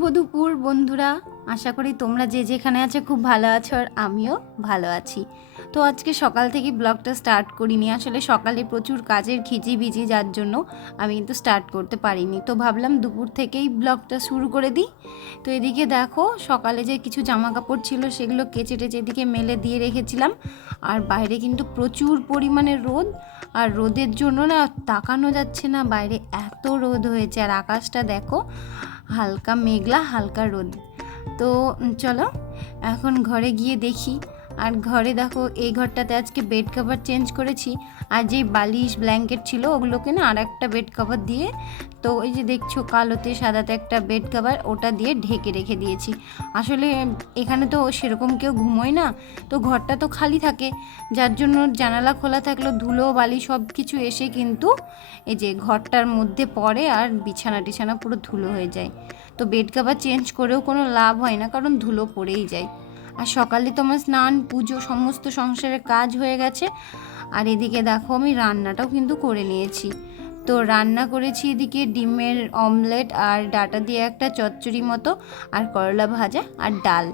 শুভ দুপুর বন্ধুরা, আশা করি তোমরা যে যেখানে আছো খুব ভালো আছো আর আমিও ভালো আছি। তো আজকে সকাল থেকে ব্লগটা স্টার্ট করিনি, আসলে সকালে প্রচুর কাজের খিচিবিজি, যার জন্য আমি কিন্তু স্টার্ট করতে পারিনি। তো ভাবলাম দুপুর থেকেই ব্লগটা শুরু করে দিই। তো এদিকে দেখো, সকালে যে কিছু জামা কাপড় ছিল সেগুলো কেচে টেচে এদিকে মেলে দিয়ে রেখেছিলাম। আর বাইরে কিন্তু প্রচুর পরিমাণে রোদ, আর রোদের জন্য না তাকানো যাচ্ছে না, বাইরে এত রোদ হয়েছে। আর আকাশটা দেখো, হালকা মেঘলা হালকা রোদ। তো চলো এখন ঘরে গিয়ে দেখি। আর ঘরে দেখো, এই ঘরটাতে আজকে বেড কভার চেঞ্জ করেছি, আর যে বালিশ ব্ল্যাঙ্কেট ছিল ওগুলোকে না আর একটা বেড কভার দিয়ে, তো ওই যে দেখছো কালোতে সাদাতে একটা বেড কভার, ওটা দিয়ে ঢেকে রেখে দিয়েছি। আসলে এখানে তো সেরকম কেউ ঘুমোয় না, তো ঘরটা তো খালি থাকে, যার জন্য জানালা খোলা থাকলেও ধুলো বালি সব কিছু এসে কিন্তু এই যে ঘরটার মধ্যে পড়ে, আর বিছানা টিছানা পুরো ধুলো হয়ে যায়। তো বেড কভার চেঞ্জ করেও কোনো লাভ হয় না, কারণ ধুলো পড়েই যায়। আর সকালে তোমার স্নান পুজো সমস্ত সংসারের কাজ হয়ে গেছে। আর এদিকে দেখো, আমি রান্নাটাও কিন্তু করে নিয়েছি। তো রান্না করেছি এদিকে ডিমের অমলেট আর ডাটা দিয়ে একটা চচ্চড়ি মতো, আর করলা ভাজা আর ডাল।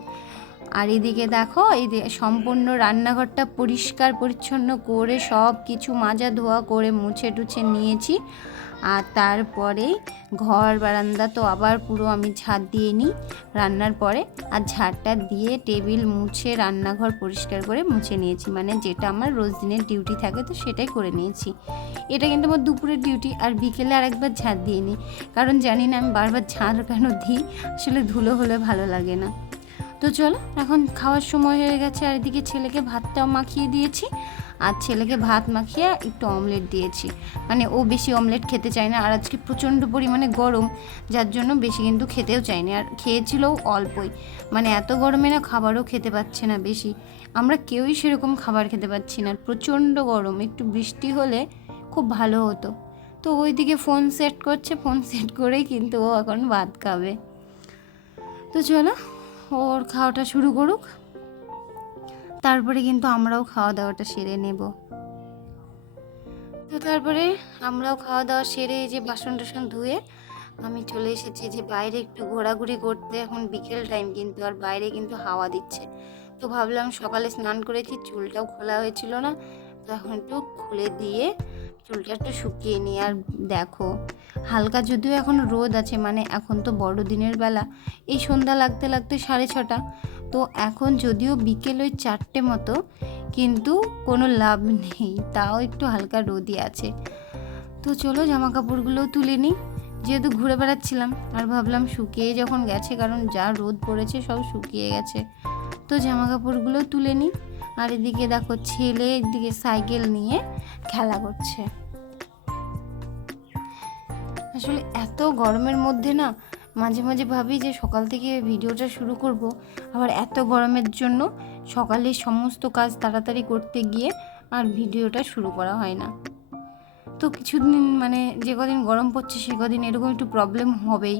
আর এদিকে দেখো, এই সম্পূর্ণ রান্নাঘরটা পরিষ্কার পরিচ্ছন্ন করে সব কিছু মাজা ধোয়া করে মুছে টুছে নিয়েছি। আর তারপরে ঘর বারান্দা তো আবার পুরো আমি ঝাড় দিয়ে নিই রান্নার পরে, আর ঝাড়টা দিয়ে টেবিল মুছে রান্নাঘর পরিষ্কার করে মুছে নিয়েছি, মানে যেটা আমার রোজ দিনের ডিউটি থাকে তো সেটাই করে নিয়েছি। এটা কিন্তু আমার দুপুরের ডিউটি। আর বিকেলে আরেকবার ঝাড় দিয়ে নিই, কারণ জানি না আমি বারবার ঝাড় কেন দিই, আসলে ধুলো হলে ভালো লাগে না। তো চলো এখন খাওয়ার সময় হয়ে গেছে। আর এদিকে ছেলেকে ভাতটাও মাখিয়ে দিয়েছি, আর ছেলেকে ভাত মাখিয়ে একটু অমলেট দিয়েছি, মানে ও বেশি অমলেট খেতে চায় না। আর আজকে প্রচণ্ড পরিমাণে গরম, যার জন্য বেশি কিন্তু খেতেও চায়নি, আর খেয়েছিলও অল্পই, মানে এত গরমে না খাবারও খেতে পাচ্ছে না বেশি। আমরা কেউই সেরকম খাবার খেতে পাচ্ছি না, প্রচণ্ড গরম। একটু বৃষ্টি হলে খুব ভালো হতো। তো ওইদিকে ফোন সেট করছে, ফোন সেট করেই কিন্তু ও এখন ভাত খাবে। তো চলো ওর খাওয়াটা শুরু করুক, তারপরে কিন্তু আমরাও খাওয়া দাওয়াটা সেরে নেব। তো তারপরে আমরাও খাওয়া দাওয়া সেরে যে বাসন টাসন ধুয়ে আমি চলে এসেছি যে বাইরে একটু ঘোরাঘুরি করতে। এখন বিকেল টাইম কিন্তু, আর বাইরে কিন্তু হাওয়া দিচ্ছে। তো ভাবলাম সকালে স্নান করেছি, চুলটাও খোলা হয়েছিল না, তো এখন একটু খুলে দিয়ে চুলটা একটু শুকিয়ে নিই। আর দেখো, হালকা যদিও এখন রোদ আছে, মানে এখন তো বড়দিনের বেলা, এই সন্ধ্যা লাগতে লাগতে 6:30। তো এখন যদিও বিকেল ওই 4টে মতো, কিন্তু কোনো লাভ নেই, তাও একটু হালকা রোদই আছে। তো চলো জামা কাপড়গুলোও তুলে নিই, যেহেতু ঘুরে বেড়াচ্ছিলাম, আর ভাবলাম শুকিয়ে যখন গেছে, কারণ যা রোদ পড়েছে সব শুকিয়ে গেছে। তো জামা কাপড়গুলো তুলে নিই। আর এদিকে দেখো, ছেলে এদিকে সাইকেল নিয়ে খেলা করছে। আসলে এত গরমের মধ্যে না মাঝে মাঝে ভাবি যে সকাল থেকে ভিডিওটা শুরু করব, আবার এত গরমের জন্য সকালে সমস্ত কাজ তাড়াতাড়ি করতে গিয়ে আর ভিডিওটা শুরু করা হয় না। তো কিছুদিন মানে যে কদিন গরম পড়ছে সে কদিন এরকম একটু প্রবলেম হবেই।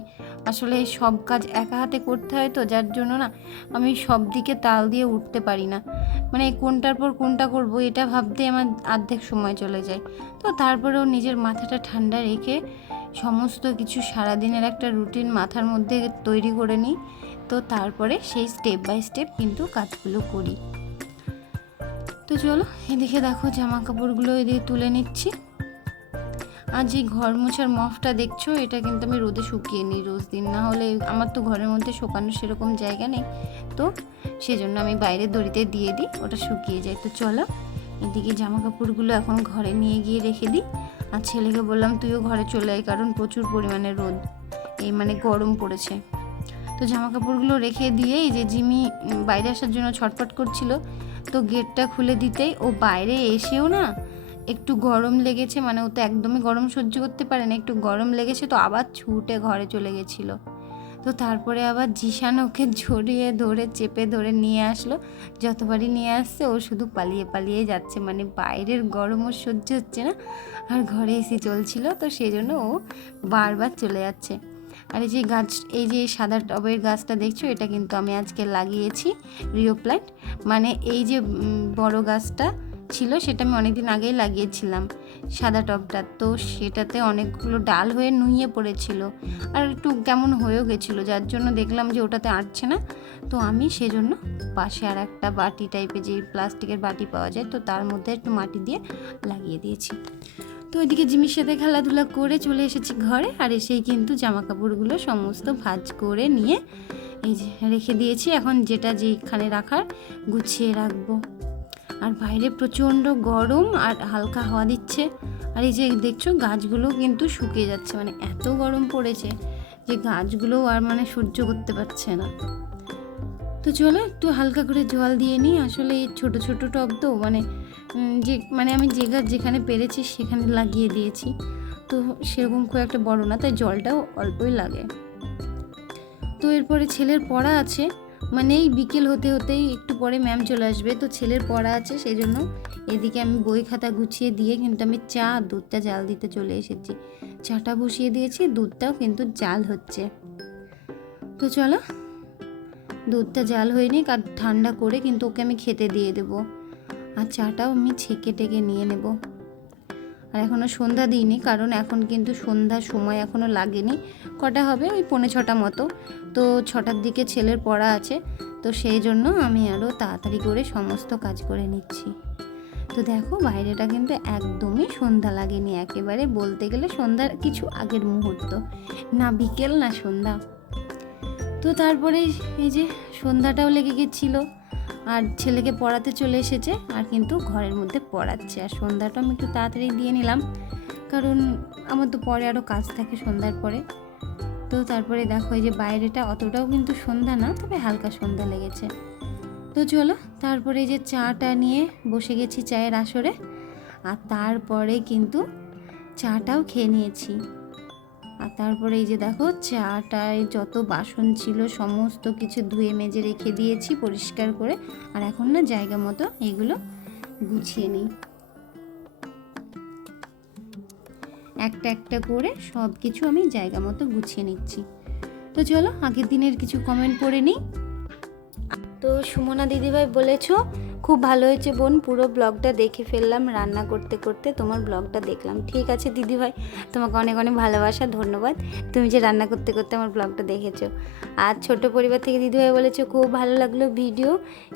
আসলে সব কাজ একা হাতে করতে হয়, তো যার জন্য না আমি সব দিকে তাল দিয়ে উঠতে পারি না, মানে কোনটার পর কোনটা করব এটা ভাবতে আমার অর্ধেক সময় চলে যায়। তো তারপরেও নিজের মাথাটা ঠান্ডা রেখে সমস্ত কিছু সারাদিনের একটা রুটিন মাথার মধ্যে তৈরি করে নিই, তো তারপরে সেই স্টেপ বাই স্টেপ কিন্তু কাজগুলো করি। তো চলো এদিকে দেখো জামা কাপড়গুলো এদিকে তুলে নিচ্ছি। আর যে ঘর মোছার মফটা দেখছো, এটা কিন্তু আমি রোদে শুকিয়ে নিই রোজ দিন, না হলে আমার তো ঘরের মধ্যে শুকানোর সেরকম জায়গা নেই, তো সেজন্য আমি বাইরে দড়িতে দিয়ে দিই, ওটা শুকিয়ে যায়। তো চলো এদিকে জামা কাপড়গুলো এখন ঘরে নিয়ে গিয়ে রেখে দিই। আর ছেলেকে বললাম তুইও ঘরে চলে আয়, কারণ প্রচুর পরিমাণে রোদ, এই মানে গরম পড়েছে। তো জামা কাপড়গুলো রেখে দিয়ে এই যে জিমি বাইরে আসার জন্য ছটফট করছিল, তো গেটটা খুলে দিতেই ও বাইরে এসেও না একটু গরম লেগেছে, মানে ও তো একদমই গরম সহ্য করতে পারে না, একটু গরম লেগেছে, তো আবার ছুটে ঘরে চলে গেছিলো। তো তারপরে আবার জিশান ওকে জড়িয়ে ধরে চেপে ধরে নিয়ে আসলো, যতবারই নিয়ে আসছে ও শুধু পালিয়ে পালিয়ে যাচ্ছে, মানে বাইরের গরম ওর সহ্য হচ্ছে না, আর ঘরে এসি চলছিল, তো সেই জন্য ও বারবার চলে যাচ্ছে। আর এই যে গাছ, এই যে সাদা টবের গাছটা দেখছো, এটা কিন্তু আমি আজকে লাগিয়েছি রিও প্ল্যান্ট, মানে এই যে বড় গাছটা ছিল, সেটা আমি অনেকদিন আগেই লাগিয়েছিলাম সাদা টবটা, তো সেটাতে অনেকগুলো ডাল হয়ে নুইয়ে পড়েছিল আর একটু কেমন হয়েও গেছিলো, যার জন্য দেখলাম যে ওটাতে আঁটছে না। তো আমি সেজন্য পাশে আর একটা বাটি টাইপের, যে প্লাস্টিকের বাটি পাওয়া যায়, তো তার মধ্যে একটু মাটি দিয়ে লাগিয়ে দিয়েছি। তো ওইদিকে জিমির সাথে খেলাধুলা করে চলে এসেছি ঘরে, আর এসেই কিন্তু জামা কাপড়গুলো সমস্ত ভাঁজ করে নিয়ে এই যে রেখে দিয়েছি। এখন যেটা যেখানে রাখার গুছিয়ে রাখবো। আর বাইরে প্রচণ্ড গরম আর হালকা হাওয়া দিচ্ছে, আর এই যে দেখছো গাছগুলো কিন্তু শুকিয়ে যাচ্ছে, মানে এত গরম পড়েছে যে গাছগুলো আর মানে সহ্য করতে পারছে না। তো চলো একটু হালকা করে জল দিয়ে নিই। আসলে এই ছোটো ছোটো টব তো মানে আমি যেখানে পেরেছি সেখানে লাগিয়ে দিয়েছি, তো সেরকম খুব একটা বড় না, তাই জলটাও অল্পই লাগে। তো এরপরে ছেলের পড়া আছে, মানে এই বিকেল হতে হতেই একটু পরে ম্যাম চলে আসবে, তো ছেলের পড়া আছে, সেই জন্য এদিকে আমি বই খাতা গুছিয়ে দিয়ে কিন্তু আমি চা দুধটা জাল দিতে চলে এসেছি। চাটা বসিয়ে দিয়েছি, দুধটাও কিন্তু জাল হচ্ছে। তো চলো দুধটা জাল হয়নি, আর ঠান্ডা করে কিন্তু ওকে আমি খেতে দিয়ে দেবো, আর চাটাও আমি ছেঁকে টেকে নিয়ে নেব। আর এখনও সন্ধ্যা দিইনি, কারণ এখন কিন্তু সন্ধ্যার সময় এখনও লাগেনি, কটা হবে ওই 5:45 মতো। তো 6টার দিকে ছেলের পড়া আছে, তো সেই জন্য আমি আরও তাড়াতাড়ি করে সমস্ত কাজ করে নিচ্ছি। তো দেখো বাইরেটা কিন্তু একদমই সন্ধ্যা লাগেনি, একেবারে বলতে গেলে সন্ধ্যার কিছু আগের মুহূর্ত, না বিকেল না সন্ধ্যা। তো তারপরে এই যে সন্ধ্যাটাও লেগে গেছিলো, আর ছেলেকে পড়াতে চলে এসেছে, আর কিন্তু ঘরের মধ্যে পড়াচ্ছে। আর সন্ধ্যাটা আমি একটু তাড়াতাড়ি দিয়ে নিলাম, কারণ আমার তো পরে আরও কাজ থাকে সন্ধ্যার পরে। তো তারপরে দেখো এই যে বাইরেটা অতটাও কিন্তু সন্ধ্যা না, তবে হালকা সন্ধ্যা লেগেছে। তো চলো তারপরে এই যে চাটা নিয়ে বসে গেছি চায়ের আসরে, আর তারপরে কিন্তু চাটাও খেয়ে নিয়েছি। আর তারপরে এই যে দেখো চাটায় যত বাসন ছিল সমস্ত কিছু ধুয়ে মেজে রেখে দিয়েছি পরিষ্কার করে, আর এখন না জায়গা মতো এগুলো গুছিয়ে নিই, একটা একটা করে সব কিছু আমি জায়গা মতো গুছিয়ে নিচ্ছি। তো চলো আগের দিনের কিছু কমেন্ট পড়ে নিই। তো সুমনা দিদিভাই বলেছো খুব ভালো হয়েছে বোন, পুরো ব্লগটা দেখে ফেললাম, রান্না করতে করতে তোমার ব্লগটা দেখলাম। ঠিক আছে দিদিভাই, তোমাকে অনেক অনেক ভালোবাসা, ধন্যবাদ তুমি যে রান্না করতে করতে আমার ব্লগটা দেখেছো। আর ছোট পরিবার থেকে দিদিভাই বলেছো খুব ভালো লাগলো ভিডিও,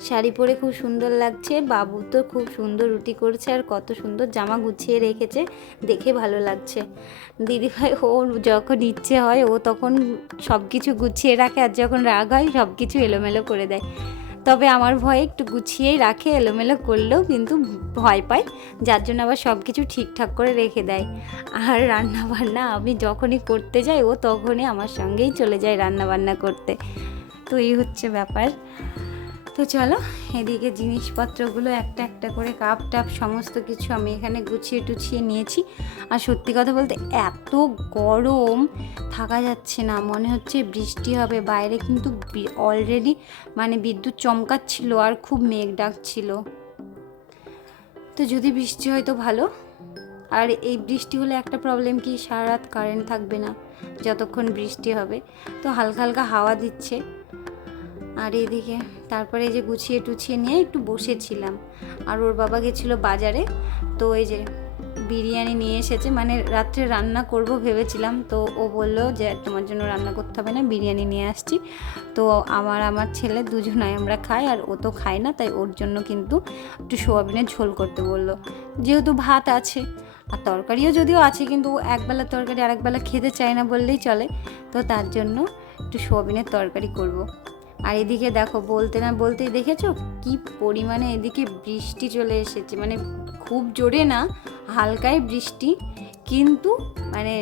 শাড়ি পরে খুব সুন্দর লাগছে, বাবু তো খুব সুন্দর রুটি করছে আর কত সুন্দর জামা গুছিয়ে রেখেছে, দেখে ভালো লাগছে। দিদিভাই ও যখন ইচ্ছে হয় ও তখন সব কিছু গুছিয়ে রাখে, আর যখন রাগ হয় সব কিছু এলোমেলো করে দেয়। তবে আমার ভয়ে একটু গুছিয়েই রাখে, এলোমেলো করলেও কিন্তু ভয় পায়, যার জন্য আবার সব কিছু ঠিকঠাক করে রেখে দেয়। আর রান্না বান্না আমি যখনই করতে যাই ও তখনই আমার সঙ্গেই চলে যায় রান্না বান্না করতে। তো এই হচ্ছে ব্যাপার। তো চলো এদিকে জিনিসপত্রগুলো একটা একটা করে কাপ টাপ সমস্ত কিছু আমি এখানে গুছিয়ে টুছিয়ে নিয়েছি। আর সত্যি কথা বলতে এত গরম থাকা যাচ্ছে না, মনে হচ্ছে বৃষ্টি হবে। বাইরে কিন্তু অলরেডি মানে বিদ্যুৎ চমকাচ্ছিল আর খুব মেঘ ডাকছিল। তো যদি বৃষ্টি হয় তো ভালো। আর এই বৃষ্টি হলে একটা প্রবলেম কি, সারা রাত কারেন্ট থাকবে না যতক্ষণ বৃষ্টি হবে। তো হালকা হালকা হাওয়া দিচ্ছে। আর এইদিকে তারপরে এই যে গুছিয়ে টুছিয়ে নিয়ে একটু বসেছিলাম, আর ওর বাবা গেছিলো বাজারে, তো এই যে বিরিয়ানি নিয়ে এসেছে, মানে রাত্রে রান্না করব ভেবেছিলাম, তো ও বললো যে তোমার জন্য রান্না করতে হবে না, বিরিয়ানি নিয়ে আসছি। তো আমার ছেলে দুজনাই আমরা খাই, আর ও তো খায় না, তাই ওর জন্য কিন্তু একটু সোয়াবিনের ঝোল করতে বললো, যেহেতু ভাত আছে আর তরকারিও যদিও আছে, কিন্তু একবেলা তরকারি আরেকবেলা খেতে চায় না বললেই চলে, তো তার জন্য একটু সোয়াবিনের তরকারি করব। আর এদিকে দেখো বলতে না বলতেই দেখেছো কি পরিমাণে এদিকে বৃষ্টি চলে এসেছে, মানে খুব জোরে না, হালকাই বৃষ্টি, কিন্তু মানে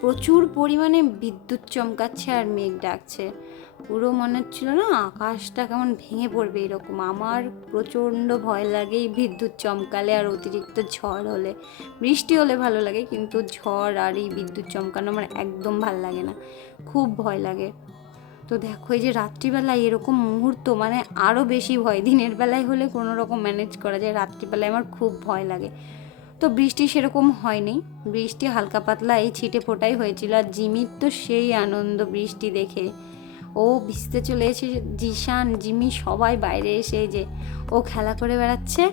প্রচুর পরিমাণে বিদ্যুৎ চমকাচ্ছে আর মেঘ ডাকছে। পুরো মনে হচ্ছিল না আকাশটা কেমন ভেঙে পড়বে এরকম। আমার প্রচণ্ড ভয় লাগে এই বিদ্যুৎ চমকালে আর অতিরিক্ত ঝড় হলে। বৃষ্টি হলে ভালো লাগে, কিন্তু ঝড় আর এই বিদ্যুৎ চমকানো আমার একদম ভালো লাগে না, খুব ভয় লাগে। তো দেখো এই যে রাত্রিবেলায় এরকম মুহূর্ত মানে আরও বেশি ভয়, দিনের বেলায় হলে কোনো রকম ম্যানেজ করা যায়, রাত্রিবেলায় আমার খুব ভয় লাগে। তো বৃষ্টি সেরকম হয়নি, বৃষ্টি হালকা পাতলা এই ছিটে ফোটাই হয়েছিল। আর জিমির তো সেই আনন্দ বৃষ্টি দেখে, ও ভিজতে চলে এসে জিশান জিমি সবাই বাইরে এসে যে ও খেলা করে বেড়াচ্ছে,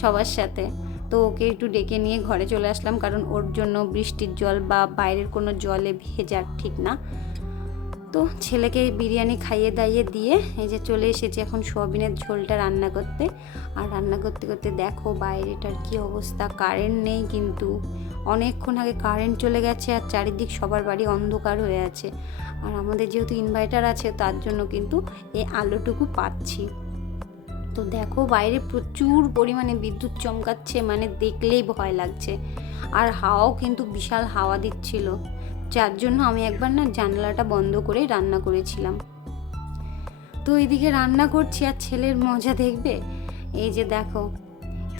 সবার সাথে। তো ওকে একটু ডেকে নিয়ে ঘরে চলে আসলাম, কারণ ওর জন্য বৃষ্টির জল বা বাইরের কোনো জলে ভেজা ঠিক না। তো ছেলেকে বিরিয়ানি খাইয়ে দাইয়ে দিয়ে এই যে চলে এসেছি এখন সোয়াবিনের ঝোলটা রান্না করতে। আর রান্না করতে করতে দেখো বাইরেটার কি অবস্থা, কারেন্ট নেই, কিন্তু অনেকক্ষণ আগে কারেন্ট চলে গেছে আর চারিদিক সবার বাড়ি অন্ধকার হয়ে আছে। আর আমাদের যেহেতু ইনভার্টার আছে তার জন্য কিন্তু এই আলোটুকু পাচ্ছি। তো দেখো বাইরে প্রচুর পরিমাণে বিদ্যুৎ চমকাচ্ছে, মানে দেখলেই ভয় লাগছে। আর হাওয়াও কিন্তু বিশাল হাওয়া দিচ্ছিল, যার জন্য আমি একবার না জানলাটা বন্ধ করে রান্না করেছিলাম। তো এইদিকে রান্না করছি আর ছেলের মজা দেখবে। এই যে দেখো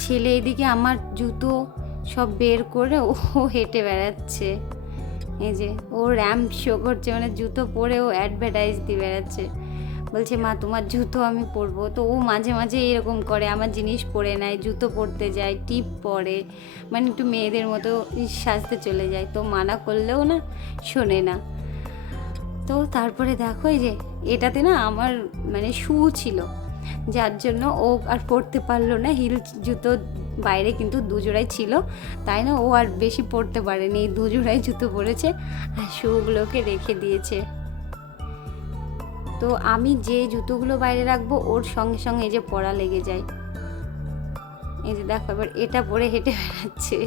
ছেলে এদিকে আমার জুতো সব বের করে ও হেঁটে বেড়াচ্ছে। এই যে ও র্যাম্প শো করছে, মানে জুতো পরে ও অ্যাডভার্টাইজ দিয়ে বেড়াচ্ছে, বলছে মা তোমার জুতো আমি পরবো। তো ও মাঝে মাঝে এরকম করে, আমার জিনিস পরে নেয়, জুতো পরতে যায়, টিপ পরে, মানে একটু মেয়েদের মতো সাজতে চলে যায়। তো মানা করলেও না শোনে না। তো তারপরে দেখো এই যে এটাতে না আমার মানে শু ছিল, যার জন্য ও আর পরতে পারলো না। হিল জুতো বাইরে কিন্তু দুজোড়াই ছিল, তাই না ও আর বেশি পরতে পারেনি, এই দুজোড়াই জুতো পরেছে আর শুগুলোকে রেখে দিয়েছে। তো আমি যে জুতোগুলো বাইরে রাখবো ওর সঙ্গে সঙ্গে এই যে পরা লেগে যায়। এই যে দেখো এবার এটা পরে হেঁটে বেড়াচ্ছে।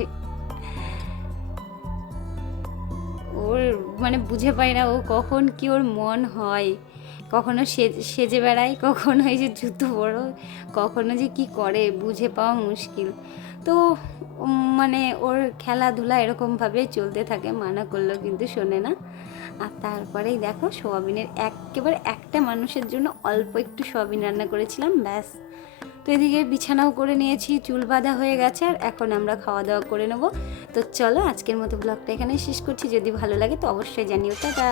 ওর মানে বুঝে পাই না ও কখন কি ওর মন হয়, কখনো সেজে বেড়ায়, কখনো এই যে জুতো বড়, কখনো যে কি করে বুঝে পাওয়া মুশকিল। তো মানে ওর খেলাধুলা এরকমভাবে চলতে থাকে, মানা করলেও কিন্তু শোনে না। আর তারপরেই দেখো সোয়াবিনের একেবারে একটা মানুষের জন্য অল্প একটু সোয়াবিন রান্না করেছিলাম, ব্যাস। তো এদিকে বিছানাও করে নিয়েছি, চুল বাঁধা হয়ে গেছে, আর এখন আমরা খাওয়া দাওয়া করে নেব। তো চলো আজকের মতো ব্লগটা এখানে শেষ করছি, যদি ভালো লাগে তো অবশ্যই জানিও, টাটা।